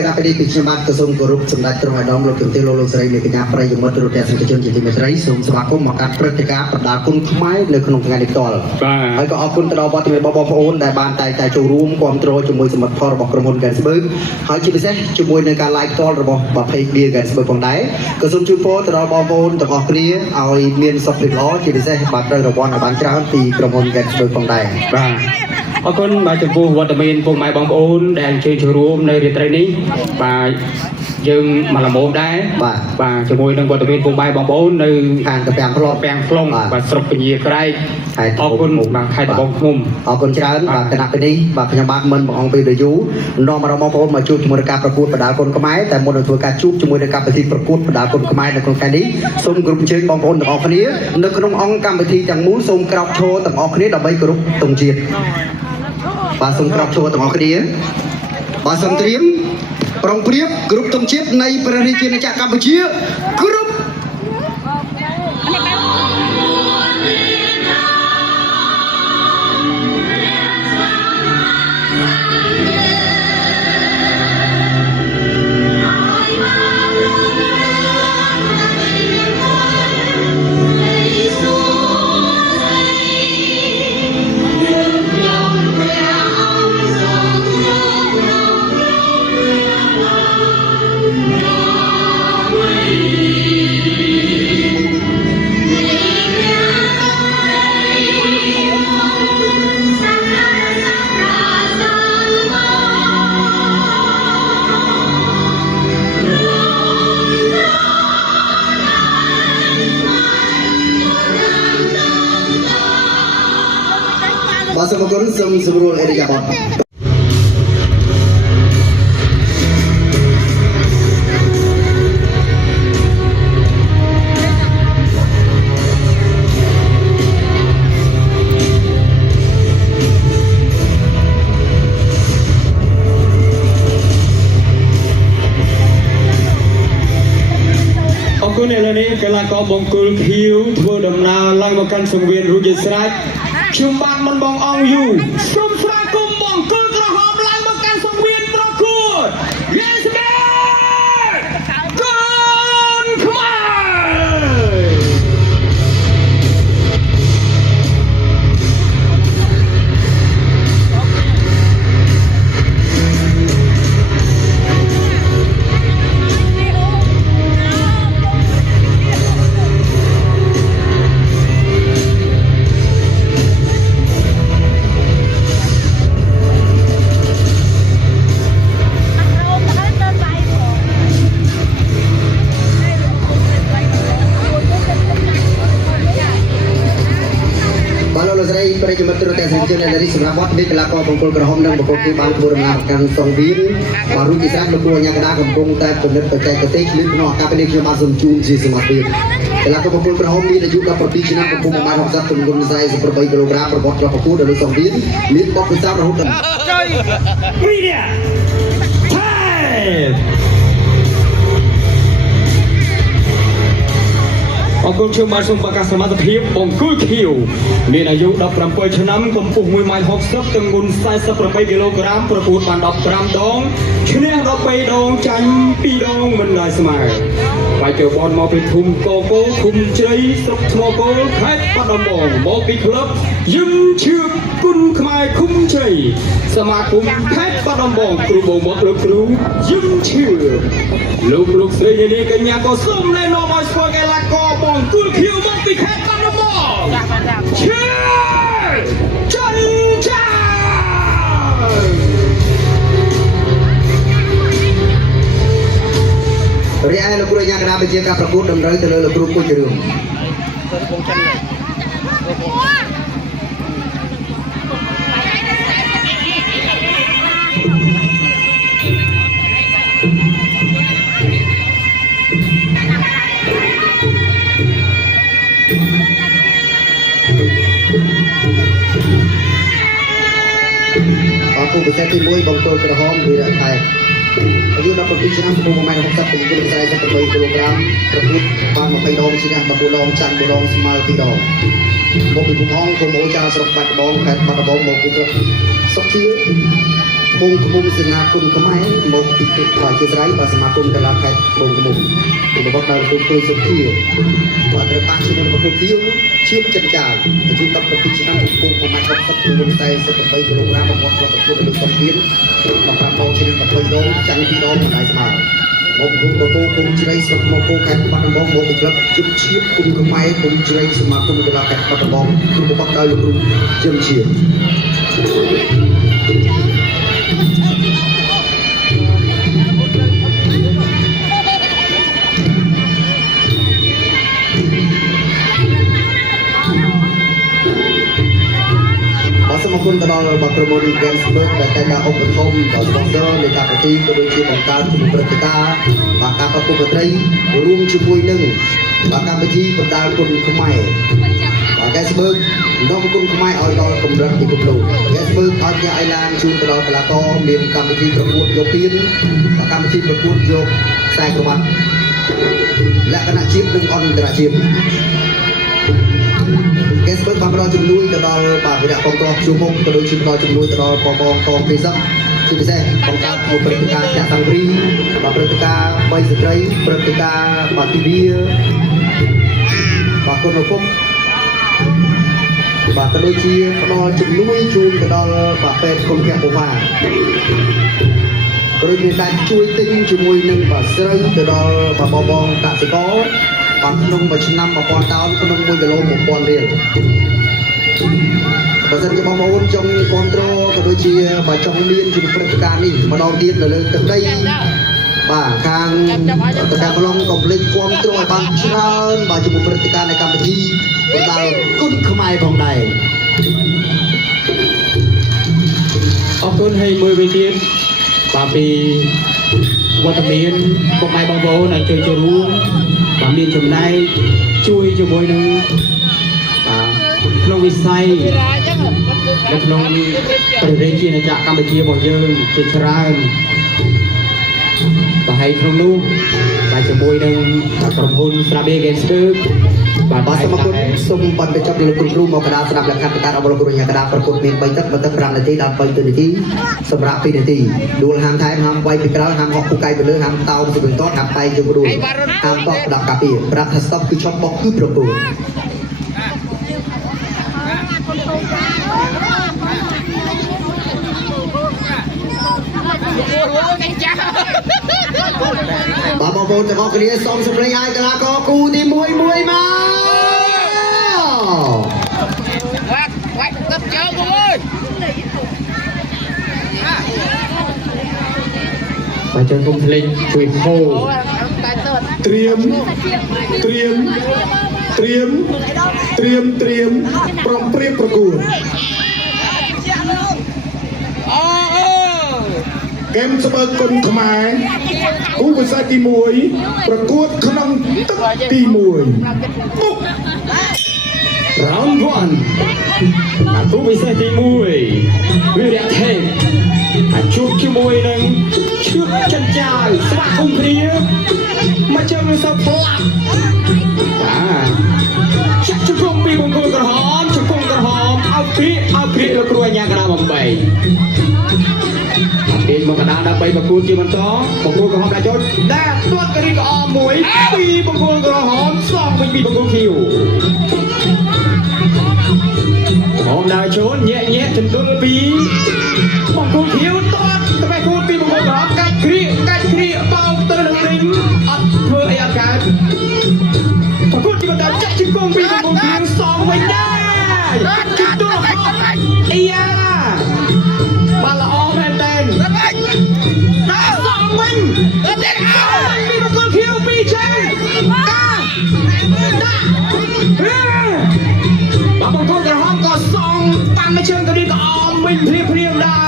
គណៈបតីពីខ្ញុំបាទក៏សូមគោរពសម្ដេចទ្រង់អាដាមលោកជំទាវលោកស្រីមេកញ្ញាប្រិយមិត្តរដ្ឋាភិបាលជនជាទីមេត្រីសូមស្វាគមន៍មកកាន់ព្រឹត្តិការណ៍ប្រដាល់គុណខ្មែរនៅក្នុងថ្ងៃនេះផ្ទាល់ហើយក៏អរគុណទៅដល់វត្តមានបងប្អូនដែលបានតែចូលរួមគាំទ្រជាមួយសមិទ្ធផលរបស់ក្រុមហ៊ុន Gansberg ហើយជាពិសេសជាមួយនឹងការ live ផ្ទាល់របស់ប្រភេទ Beer Gansberg ផងដែរក៏សូមជូនពរទៅដល់បងប្អូនទាំងអស់គ្នាឲ្យមានសុខភាពល្អជាពិសេសបាទត្រូវរង្វាន់ឲ្យបានច្រើនពីក្រុមហ៊ុន Gansberg ផងដែរបាទអរគុណបាទចំពោះវត្តមានពុកម៉ែបងប្អូនដែលអញ្ជើញចូលរួមនៅរាត្រីនេះបាទយើងមកល្មមដែរបាទជាមួយនឹងវត្តមានពុកម៉ែបងប្អូននៅខាងកាពាំងផ្លុងបាទស្រុកពញាក្រែកអរគុណបាទខេត្តត្បូងឃ្មុំអរគុណច្រើនបាទគណៈពេលនេះបាទខ្ញុំបាទមិនបងអង្គពីរយូនាំមកដល់បងប្អូនមកជួបជាមួយនឹងការប្រកួតបណ្ដាលគុណខ្មែរតែមុននឹងធ្វើការជួបជាមួយនឹងកម្មវិធីប្រកួតបណ្ដាលគុណខ្មែរនៅក្នុងថ្ងៃនេះសូមគោរពអញ្ជើញបងប្អូនទាំងអស់គ្នានៅក្នុងអង្គកម្មវិធីទាំងមូលសូមក្រោកឈរទាំងអស់គ្នាដើម្បីគោរពទង់ជាតិបាទសូមក្រោកឈរទាំងអស់គ្នាបាទសូមត្រៀមប្រងព្រៀបគ្រប់ទង់ជាតិនៃព្រះរាជាណាចក្រកម្ពុជាគ្រប់សូមអរគុណសូមសម្រួលអេរិយាបថអរគុណឥឡូវនេះកីឡាករបង្គោលខៀវធ្វើដំណើរឡើងមកកាន់សង្វៀនរួចជាស្រេចខ្ញុំបាទមិនបងអង្គយូសូមស្វាគមន៍បងគោលក្រហមឡើងមកកាន់សង្វៀនប្រកួត Gansberg កូនប្រិយមិត្តរដ្ឋាភិបាលជនដែលសម្រាប់វត្តមានកីឡាករបង្គោលក្រហមនិងបង្គោលខៀវបានធ្វើដំណើរកាន់សង្វៀនបាទរួចជាស្រេចលោកគ្រូអាជ្ញាកណ្ដាលកំពុងតែពិនិត្យបច្ចេកទេសលើក្នុងអាកាសពេលនេះខ្ញុំបានសូមជូនជាសមត្ថភាពកីឡាករបង្គោលក្រហមមានអាយុ17ឆ្នាំកំពុងបាន60ទម្ងន់48គីឡូក្រាមប្រវត្តិជាប់ប្រកួតនៅលើសង្វៀនមានបទពិសោធន៍រហូតដល់អរគុណខ្ញុំបាទសូមប្រកាសសមត្ថភាពបង្គោលខៀវមានអាយុ17ឆ្នាំកម្ពស់1.60 ម៉ែត្រទម្ងន់48គីឡូក្រាមប្រកួតបាន15ដងឈ្នះ13ដងចាញ់2ដងមិនដែលស្មើបាយជើបនមកពីភូមិកកូឃុំជ្រៃស្រុកថ្មគោលខេត្តបាត់ដំបងមកពីក្លឹបយឹមឈឿបគុណខ្មែរឃុំជ្រៃសមាគមខេត្តបាត់ដំបងគ្រូបងមកលោកគ្រូយឹមឈឿបលោកស្រីនាងកញ្ញាក៏សូមណែនាំឲ្យស្គាល់កីឡាករបង្គោលខៀវមកពីខេត្តបាត់ដំបងឈឿចាន់ចារីឯលោកគ្រូអាជ្ញាកណ្ដាលបញ្ជាការប្រកួតតម្រូវទៅលើលោកគ្រូពុជរឿងពិសេសទី1បង្គោលក្រហមវីរៈថៃអាយុ17ឆ្នាំកំពុងប្រមាណ60គីឡូ48គីឡូក្រាមប្រកួតបាន20ដងឈ្នះ14ដងចាញ់2ដងស្មើ2ដងមកពីភូមិហងឃុំអូចាស្រុកបាត់ដំបងខេត្តបាត់ដំបងមកពីស្រុកសុខជា บงขมุมสนาคุณขมายหมกติดต่อเจริญภาษาคุณกลาแพทบงขมุมอุปกรณ์เราตัวตัวสุดที่ว่าตระการชิมกับตัวเที่ยวเชื่อมจัดการจุดตับกับพิจารณาอุปกรณ์มาครับสักตัวใจสักใบกระโดดน้ำมาหมดแล้วก็ตัวเป็นคอมพิวมาปรับเอาชิมกับตัวน้องจังที่น้องมาได้สมาบงคุณตัวคุณเจริญสักโมโกแข่งบัตรบอลโมกุลับจุดเชียบคุณขมายคุณเจริญสมาคุณกลาแพทบัตรบอลคุณอุปกรณ์เราเชื่อมเชียบสมาคมตลอดบัตรบริการสเปิร์ตแต่การอบรมต่อสปอนเซอร์ในการปฏิบัติโดยที่ของการทุนประกาศบางการประกอบไตรร่วมช่วยหนึ่งบางการไปที่ประดาคนขมายบางการสเปิร์ตน้องคนขมายออยดอลกำลังที่กำลังการสเปิร์ตออยยาไอแลนด์ชูตลอดตลาดก็มีการไปที่ประกวดยกพินบางการไปที่ประกวดยกสายกระบะและคณะชิปหนึ่งออนตราชิปแกสเปิร์ตความรอจุ่มลุยตลอดปากระดับกองกองชูมงกระโดดชิมรอจุ่มลุยตลอดกองกองพิซัมที่พิเศษกองการเอาปฏิการจากสังรีปฏิการใบสไตรปฏิการปฏิเบียปากคนพบปากกระโดดเชียร์รอจุ่มลุยชูตลอดปากเป็ดคนแก่ผมว่ากระโดดในการช่วยติ้งจุ่มลุยหนึ่งปากสไตรตลอดปากบองตัดสกอร์บางนงบางชั้นนำบางปอนดาวก็นงมวยกะโลหมกปอนเรียลบางสันจะบางมาวนจงคอนโทรลก็โดยเชียบางจงเลียนจุดประการนี่มาดองเดียนเลยตึกได้บางทางตะการลองกบเล็กคอนโทรลบางชาญบางจุดประการในการปฏิบัติดาวกุ้งขมายของใดขอบคุณให้มือไปเทียนบางปีวัฒนีนพวกไม้บางโบในเจอจะรู้บางเรียนจำได้ช่วยจะบอยนึงลงวิสัยและลงประเทศจีนจากกัมพูชาบ่อยเยอะเชิญชราบางให้ทรงนู้บางจะบอยนึงกรมหุ่นสระเบเกนสเตอร์บางสมาคมสมบัติจับดิลคุณครูมากระดาษสนับหลักการประกาศอบรมกรุณากระดาษประกวดเมียนใบตัดบัตรปรางนาทีดาวใบตัวนาทีสำหรับปีนาทีดูหางไทยหางใบปีกระดาษหางหอกผู้ไก่ไปเลยหางเตาสุดเป็นต้นหางไปจนกระดูกหางตอกดับกาปีปรับทัศน์คือช็อปบอกคือประกวดบาบาโบจะบอกกันนี้ส่งสุริยายกะลาก็กูที่มวยมาวัดตับเจ้าเลยไปเจอทุ่งทะเลช่วยโค้เตรียมพร้อมเปรียบประกวดเกมสเปิร์กลขมายผู้ประสาตีมวยประกวดขนมตึกตีมวยปุ๊บร้อนวันผู้ประสาตีมวยวิริยะเทพชุดขี้มวยหนึ่งชุดจันจ่ายสมาคมเพลียมาเจอมือสับพลักชักชุดกลมปีบงกลกระหอมชุดกลมกระหอมเอาพริแล้วกลัวยางกระดาษบำใบเองมากระดาษไปประกวดจีมันจ้อประกวดกระหอมได้จนได้ตัวกระดิ่งกระออมมวยปีประกวดกระหอมสองปีประกวดคิวหอมได้ชนแย่จนโดนปีประกวดคิวตัวทำไมประกวดปีประกวดกระหอมกัดครีเบาเตือนหนึ่งอัดเพื่ออากาศประกวดจีมันได้จัดชิงกงปีประกวดคิวสองไม่ได้จิตตัวหอมเอียมาละออแมนเต้นสองวินมีประตูคิวปีเชนบางคนกระห้องก็ส่องตั้งไม่เชิงกระดิ่งก็ออมวินเพียงได้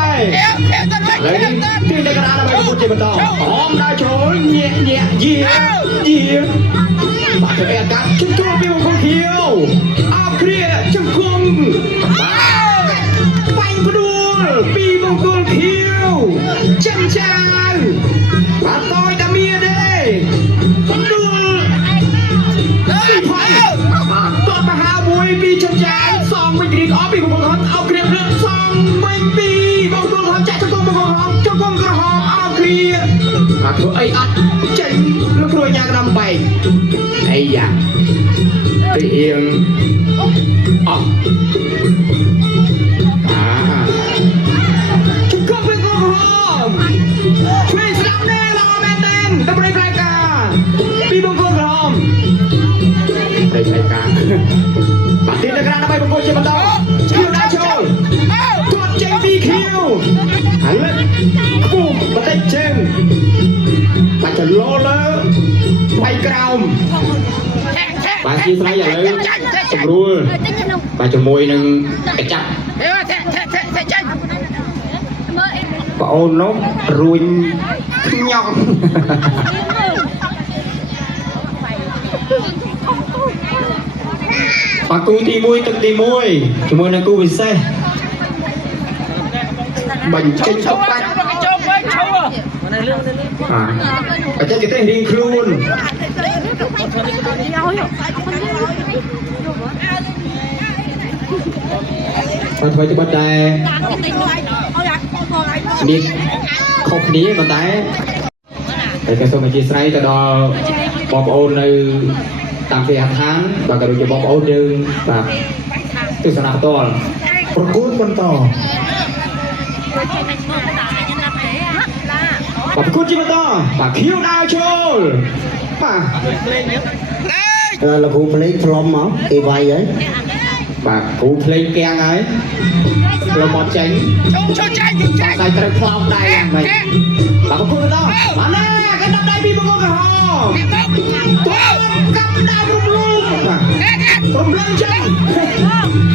เลยที่ในกระดาษอะไรก็พูดจีบมันต่อออมได้โชว์เยี่ยมาเถอะอากาศชุ่มชุ่มปีบางคนคิวเอาเครียดชุ่มคุ้มไปกระดูปีบงกลคิวจันจานมาต่อยดามีเด้ดูสี่พันต่อมาหาบุยปีจันจานสองไม่ดีอ๋อปีบงกลเอาเกลียดเรื่องสองไม่ปีบงกลจัดจะกงบงกล ធ្វើអីអត់ចេញលោកគ្រូញ៉ាំក្តាមបែកអីយ៉ាងពីអៀងអស់ជង្គង់វិញក៏ហមជួយស្ដាប់ណែល្អមែនទេដើម្បីប្រែការពីបង្គោលក្រហមប្រែការបាត់ទីនៅក្រៅដើម្បីបង្គោលជាបន្តឈៀវដាក់ចូលគាត់ចេញពីខៀវហើយលើខ្ពស់បន្តិចជើងបាច់ចលោលើបៃក្រោមបាទជាស្រ័យឥឡូវស្រួលបាទជាមួយនឹងកាចាប់បងអូននោះរួញញ៉ងបាទគូទី1ទឹកទី1ជាមួយនឹងគូពិសេសបញ្ចេញទុកបាច់បញ្ចេញទៅរៀងខ្លួនបាទធ្វើទៅបាត់ដែរនេះខុសគ្នាប៉ុន្តែតែក៏សូមអធិស្ឋានទៅដល់បងប្អូននៅតាមគេហដ្ឋានបាទក៏ដូចជាបងប្អូនយើងបាទទស្សនាផ្ទាល់ប្រគួតបន្តបាទប្រគួតជាបន្តបាទខៀវដើរចូលបាទលោកគ្រូភ្លេងផ្លុំមកគេវាយហើយបាទគ្រូភ្លេងកៀងហើយផ្លុំមកចេញតែត្រូវផ្លោកដៃយ៉ាងម៉េចបាទប្រគួតបន្តបាទណាគេដាក់ដៃពីបង្គោលក្រហមកាប់ដៃរំលងបាទរំលងចេញ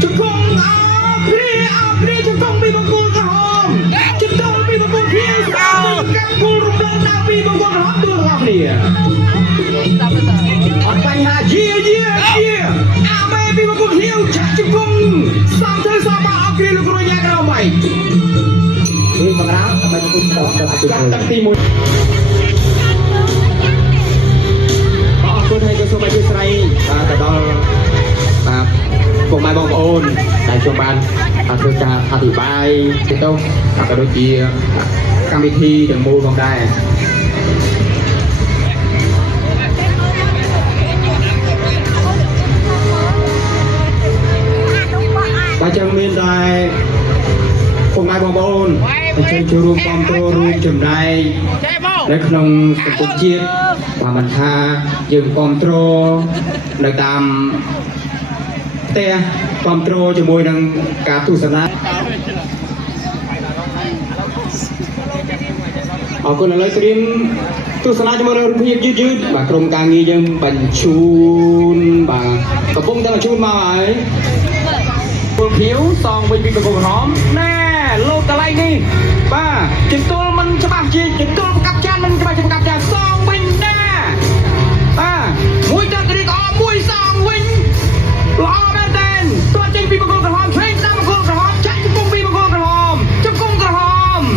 ជង្គង់អគ្រាជង្គង់ពីបង្គោលក្រហមជង្គង់ពីបង្គោលខៀវកាប់គូរំលងដៃពីបង្គោលក្រហមដូចរបស់គ្នាអត់បញ្ហាអាមេពីបង្គោលខៀវចាក់ជង្គង់សំទៅសំមកអគ្រាលោកគ្រូញ៉ាក្រៅម៉ៃនេះបងរាមដើម្បីបង្គោលដល់អតិថិជនទឹកទី1អរគុណហើយក៏សូមអធិស្ឋានបាទទៅដល់បាទពុកម៉ែបងប្អូនដែលជួបបានធ្វើការអធិប្បាយទៅក៏ដូចជាកម្មវិធីទាំងមូលផងដែរបាទចឹងមានតែពុកម៉ែបងប្អូនជួយចូលរួមគាំទ្ររួមចំណែកនៅក្នុងសង្គមជាតិបាទមិនថាយើងគាំទ្រនៅតាមផ្ទះគាំទ្រជាមួយនឹងការទស្សនាអរគុណឥឡូវត្រៀមទស្សនាជាមួយនឹងរូបភាពយឺតបាទក្រុមការងារយើងបញ្ជូនបាទកំពុងតែបញ្ជូនមកហើយពលភៀវសងវិញពីបង្គោលក្រហមណែលោកកន្លែងនេះបាទជន្ទល់មិនច្បាស់ជាជន្ទល់ប្រកាប់ចានមិនច្បាស់ជាប្រកាប់ចានសងវិញណាបាទមួយទឹករីកអមួយសងវិញល្អមែនទេទោះចេញពីបង្គោលក្រហមឆ្វេងតាមបង្គោលក្រហមចាក់ជង្គង់ពីបង្គោលក្រហមជង្គង់ក្រហម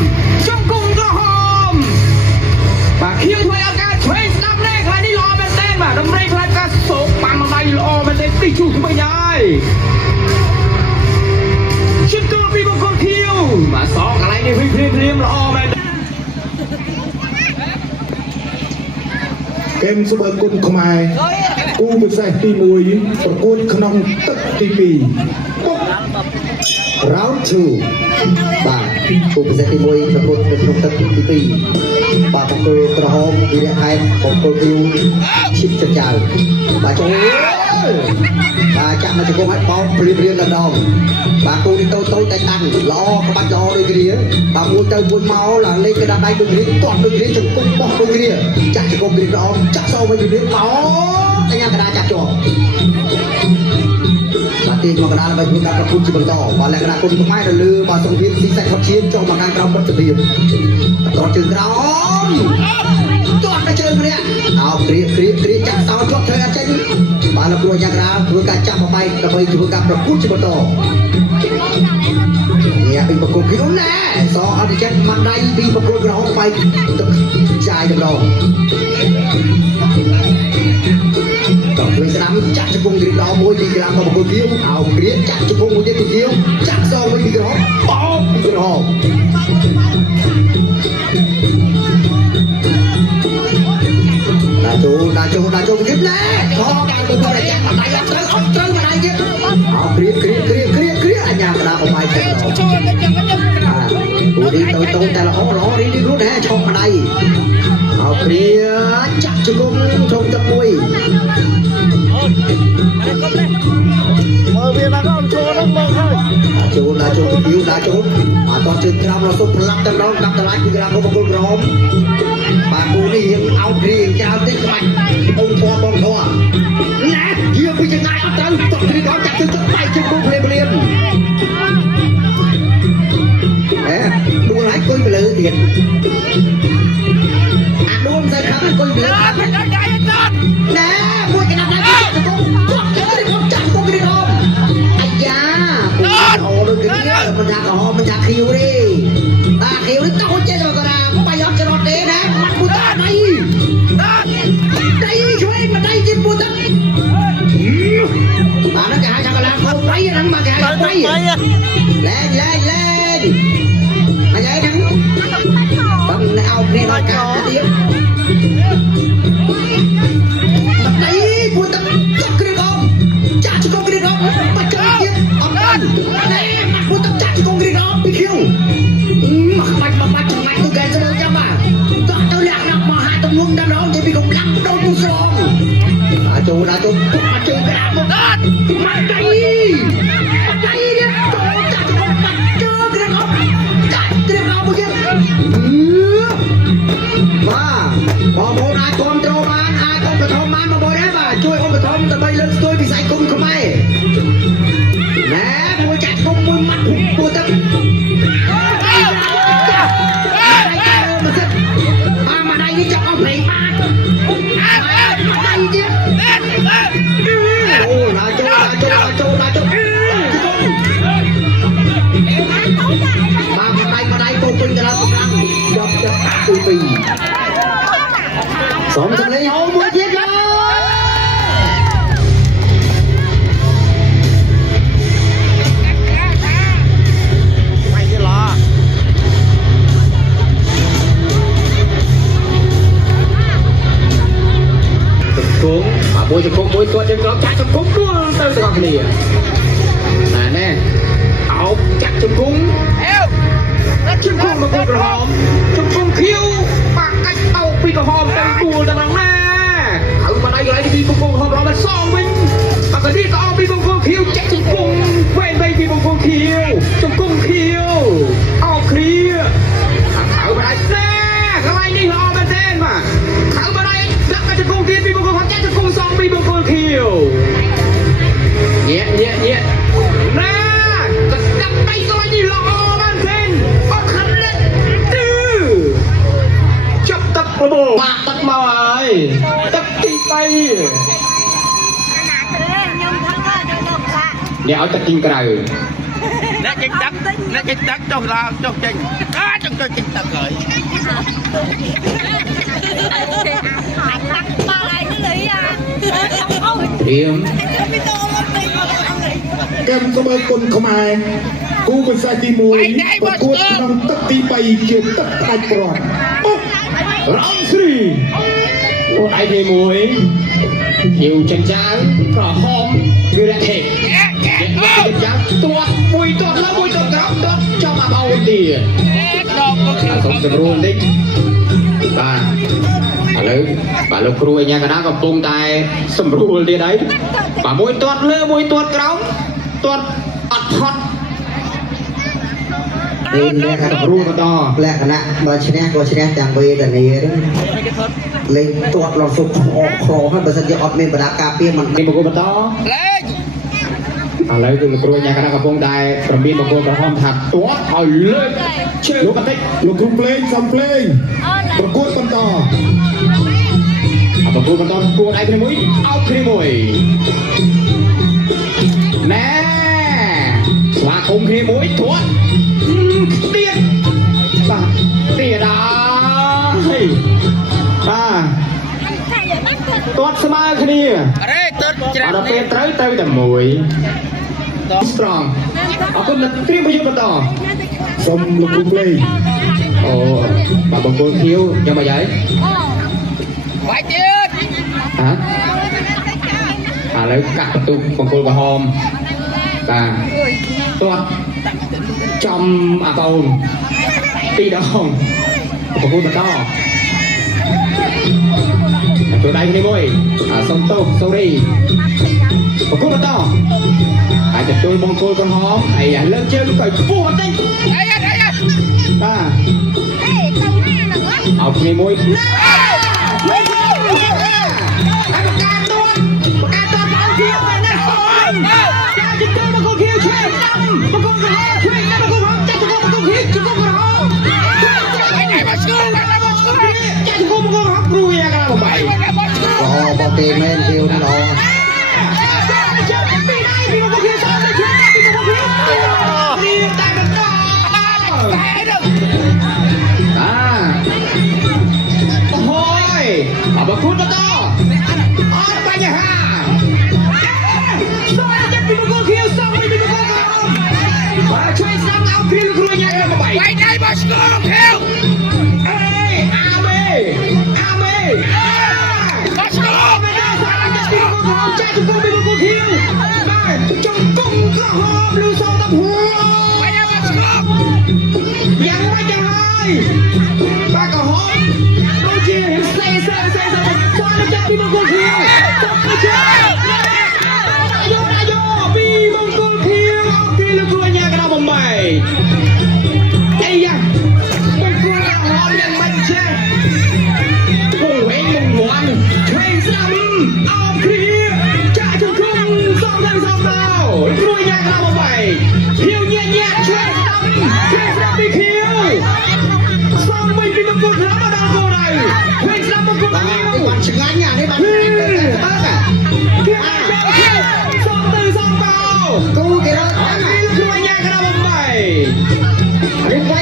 បាទខៀវធ្វើឲ្យការឆ្វេងស្ដាប់ណែខ្លាញ់នេះល្អមែនទេបាទដំរីខ្លាញ់ការសោកបានមួយដៃល្អមែនទេទីជួសវិញហើយជិះទៅពីបង្គោលខៀវបាទសងកន្លែងនេះវិញព្រាមល្អមែនកេមសុបគុណខ្មែរគូពិសេសទី1ប្រកួតក្នុងទឹកទី2Round 2បាទគូពិសេសទី1ប្រកួតនៅក្នុងទឹកទី2បាទបង្គោលក្រហមវិរៈខេត្តបង្គោលខៀវឈិតចៅបាទចូលបាទចាក់មកជង្គង់ឲ្យបោកព្រៀបដល់ដងបាទគូនេះតូចតែតាំងល្អក្បាច់ល្អដូចគ្នាដល់មួយទៅមួយមកឡើងលេងកណ្ដាលដៃដូចគ្នាទាត់ដូចគ្នាជង្គង់បោះដូចគ្នាចាក់ជង្គង់គ្នាល្អចាក់សោវិញគ្នាបោតែញ៉ាំកណ្ដាលចាក់ជាប់បាទទីមកកណ្ដាលដើម្បីធ្វើការប្រកួតជាបន្តបាទលក្ខណៈគុណខ្មែរទៅលើបាទសង្វៀនស៊ីសាច់ខុតឈាមចុះមកខាងក្រោមបិទស្បៀងតជើងក្រោមទាត់ទៅជើងម្នាក់អោគ្រៀបចាក់សោជាប់ធ្វើការចេញបាទលោកគ្រូយ៉ាងណាធ្វើការចាប់មកបែកដើម្បីធ្វើការប្រកួតជាបន្តនេះពីបង្គោលខៀវណែសអត់ចិត្តមកដៃពីបង្គោលក្រហមបែកទឹកចាយតម្ដងតោះវិញស្ដាំចាក់ជង្គង់រីកល្អមួយពីក្រាមរបស់បង្គោលខៀវអោគ្រៀបចាក់ជង្គង់មួយទៀតពីខៀវចាក់សងវិញពីក្រហមបោកពីក្រហម ចូលគៀបណែខកដល់ទៅប្រចាំដៃអត់ត្រូវអត់ត្រូវម្ដាយទៀតអោគ្រៀបអញ្ញាម្ដាអបាយទៅអូរីទៅតែល្អរីខ្លួនដែរឈប់ម្ដាយអោគ្រៀបចាក់ជង្គង់ធំទឹកមួយមើលវាណាក៏ចូលនឹងមើលហើយចូលដាក់ចូលពីវដាក់ចូលអត់តជើងក្រោមរសុបផ្លាប់តែម្ដងកាប់តឡាច់ពីក្រាមរបស់ពលក្រមបាទគូនេះរៀងអោតរៀងច្រើនតិចខ្លាច់អូនធေါ်បងធေါ်ណែយាពីចង្អាយអត់ត្រូវតគ្រីក៏ចាក់ជើងទឹកបែកជើងគូភ្លាមហេដួលហើយគួយទៅលើទៀតអាដួលមិនសូវខំគួយទៅលើណែមួយកណ្ដាប់ដែរទៅគង់ចាក់គង់គ្រីក៏អាយ៉ាអូដូចគ្នាមិនចាក់កំហមិនចាក់ខៀវទេតាខៀវនេះតោះចេះទៅក៏ណាបាយអត់ច្រត់ទេណាបាត់ពុតដៃជួយមកដៃជាពុតបាទនឹងគេហៅថាកន្លងខោដៃហ្នឹងមកគេហៅដៃលែងអីហ្នឹងបងអោបនេះដល់កាទៀតដៃពុតទឹកគ្រីក៏ចាក់ជង្គង់គ្រីក៏បាច់ចាំទៀតអត់បានណែមកពុតចាក់ជង្គង់គ្រីក៏ពីខៀវមកបាច់ចំណាច់ទៅកែទៅចាំបាទតោះទៅលាក់ដាក់មកហាទំនុំដល់ដល់ទៅពីកំឡាំដូចនឹងស្រងអាចចូលមកជើងក្រាបមកដល់មកដៃនេះចូលចាក់ជង្គង់បាត់ជើងគ្រីក៏ចាក់គ្រីក៏មកទៀតបាទបងប្អូនអាចគ្រប់គ្រងបានអាចឧបត្ថម្ភបានមកបងដែរបាទជួយឧបត្ថម្ភដើម្បីលើកស្ទួយវិស័យគុំខ្មែរណែមួយចាក់គុំមួយម៉ាត់ពួតទឹកមកដៃនេះចាប់អស់ព្រៃបានដៃទៀតអូណាចូលមកដៃពោពេញទៅដល់កម្លាំងចាប់ទី2សំសម្លេងហៅមួយទៀតឡើយไม่ได้หรอជង្គង់មួយជង្គង់មួយគាត់ជើងក្រោមចាក់ជង្គង់ដួលទៅទាំងអស់គ្នាណែអោបចាក់ជង្គង់ជង្គង់មកក្រហមជង្គង់ខៀវបាក់កាច់អោបពីក្រហមទៅដួលទៅដល់ណាហើយមកដៃកន្លែងពីជង្គង់ក្រហមរត់ទៅសងវិញបាក់កានេះក៏អោបពីជង្គង់ខៀវចាក់ជង្គង់វែងពីជង្គង់ខៀវជង្គង់ខៀវអោបគ្រាហើយមកដៃណាកន្លែងនេះល្អមែនទេបាទហើយមកដៃដាក់ជង្គង់ទៀតពីជង្គង់ចាក់ជង្គង់សងពីជង្គង់ខៀវញាក់ណាក៏ដាក់ដៃកន្លែងនេះល្អមែនទេអត់ខំលេចចាប់ទឹកប្រមូលបាក់ទឹកមកហើយទឹកទី3អ្នកឲ្យទឹកទីក្រៅអ្នកចេញទឹកចុះឡើងចុះចេញចុះចេញទឹកហើយព្រាមកម្មសម្បត្តិគុណខ្មែរគូពិសេសទី1ប្រកួតក្នុងទឹកទី3ជាទឹកផ្ដាច់ព្រាត់រំស្រីអូនឯងទី1ភៀវចិញ្ចាវក្រហមវិរៈហេចិញ្ចាវទាត់មួយទាត់ឡើងមួយទាត់ក្រោមទាត់ចំអាបអូនទៀតសូមសម្រួលបន្តិចបាទឥឡូវបាទលោកគ្រូអញ្ញាកណាកំពុងតែសម្រួលទៀតហើយបាទមួយទាត់លើមួយទាត់ក្រោមទាត់អត់ផត់នេះលក្ខណៈគ្រូបន្តលក្ខណៈបើឈ្នះក៏ឈ្នះទាំងវេទនាលេងទាត់រត់សុខអកក្រហើយបើសិនជាអត់មានបដាការពារមិននេះបង្គោលបន្តលេងឥឡូវគឺលោកគ្រូអញ្ញាកណាកំពុងតែប្រមានបង្គោលក្រហមថាទាត់ឲ្យលើកជើងលោកបន្តិចលោកគ្រូភ្លេងសំភ្លេងប្រកួតបន្តបង្គោលបន្តគួរដៃគ្នាមួយអោបគ្នាមួយណែស្វាគមន៍គ្នាមួយធាត់ទៀតបាទទៀតហើយបាទទាត់ស្មើគ្នាអរេទើបច្រាំដល់ពេលត្រូវតែមួយ strong អរគុណត្រៀមប្រយុទ្ធបន្តសូមលោកគ្រូភ្លេងអូបាទបង្គោលខៀវយ៉ាងម៉េចហើយបាយទៀត ฮะแล้วกัดประตูบางคนก็หอมตัวจอมอาตูนตีดองผมพูดมาต่อตัวใดคนนี้มวยส้มโต๊ะโซรีผมพูดมาต่ออาจจะตัวบางคนก็หอมไอ้เลิกเชื่อก่อยปูมันเต้นเอาคนนี้มวยบอตีเมนคิวรอโอ้ยเอามาคุณมาต่อออนไปเนี่ยฮะช่วยจะปีมังกรเขียวส่งไปปีมังกรกระหม่อมช่วยสั่งเอาพี่ลูกครัวใหญ่มาไปไว้ในบอสโกเขียวเอ้ยอาเมบอสโกไม่ได้สั่งจะปีมังกรใจจะกูปีมังกรเขียวได้จงกุ้งกระหอบลูกสาวตะหัวไว้ในบอสโกยังไม่จะให้ปากกระหอบต้องเจียเซ่ช่วยจะปีมังกรเขียวจับไม่ใช่ปีมังกรเขียวเอาพี่ลูกครัวใหญ่กระหม่อมไปไอ้ยังเป็นครัวกระหอบยังไม่ใช่โอ้ยมึงวันเทรนซ้ำเอาเขียวจ่ายจนคุ้มสองดาวครัวใหญ่กระหม่อมไปเขียวเงี้ยช่วยซ้ำปีเขียวซ้ำไปปีมังกรเขียวมาดาวโกไรเทรนซ้ำมังกรเขียว วันชิงานเนี่ยในบ้านกูเกี่ยวกับไว้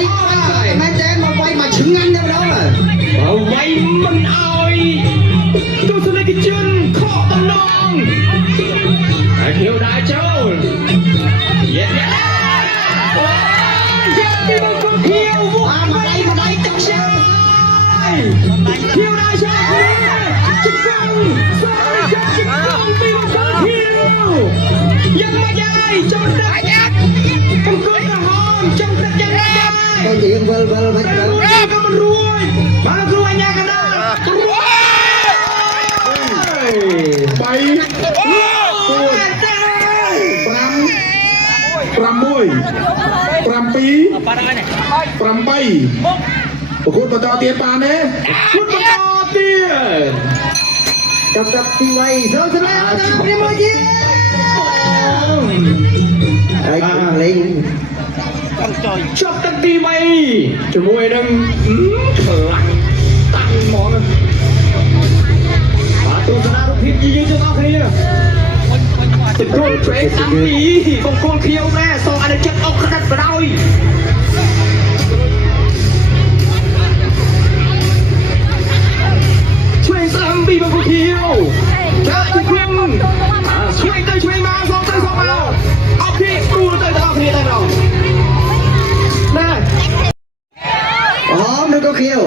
แม่แจ้งมาไว้มาชิงานได้แล้วเหรอ ไว้มันเอาตัวสุนัขจุนขอตำนองเขียวได้เจ้าเย็นมีบางคนเขียวมาได้จับเชือกเขียวได้เจ้าจุดฟังจุดฟังมีบางคนเขียวยังไม่ได้จนได้บางคนกระหอบจงจะยังไม่ได้ ก็ยืนเบลไม่เบล ก็มันรวยบางรวยเนี่ยกันนะรวย ไปปรำมวยปรำปีปรำไปประคุณประจอเตียนปานเนี่ย คุณประกอบเตี้ย กับที่ไว้โซ่สลายตามเรียบร้อยจีไอ้เล่ง ชอบตัดตีไหมจมูกนึงพลังตั้งมองประตูชนะลูกทีมยิงจะต้องใครเนี่ยติดโดนเทรนตั้งปีบางคนเคี้ยวแม่ส่งอันนี้เจ็บเอาขนาดไปเลยช่วยซ้ำปีบางคนเคี้ยวแค่ทุกคนช่วยได้ช่วยมาส่งได้ส่งมาเอาพี่ดูได้เอาพี่ได้เราได้ หอมดูก็เขียว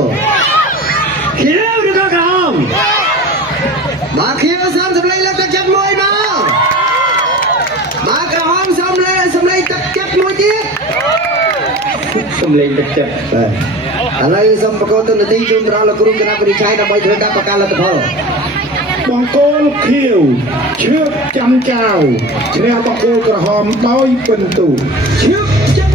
เขียวดูก็กรอบ มาเขียวซ้ำสำเร็จแล้วก็จับมวยมามากระหอมซ้ำเลยสำเร็จจับมวยจี สำเร็จเจ็บ อะไรซ้ำประกอบตัวนาทีจุนเราละกรุงคณะบริชัยนำไปถึงการประกันละตะพอบ างโกลเขียวเชือกจำเจ้าชนะบางโกกระหอมต้อยเป็นตู เชือกจัง